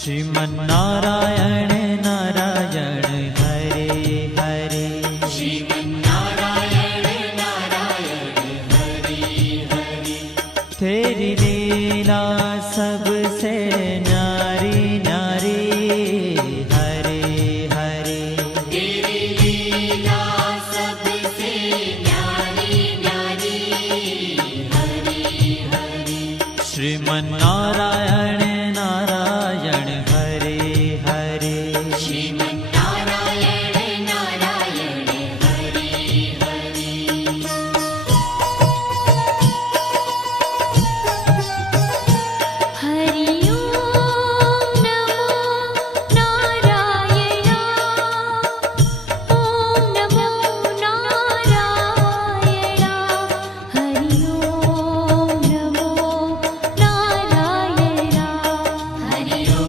श्रीमन्नारायण नारायण हरे हरे। श्रीमन्नारायण नारायण हरे हरे। तेरी लीला सबसे न्यारी न्यारी हरे हरे। तेरी लीला सबसे न्यारी न्यारी हरे हरे। श्रीमन्नारायण नारायण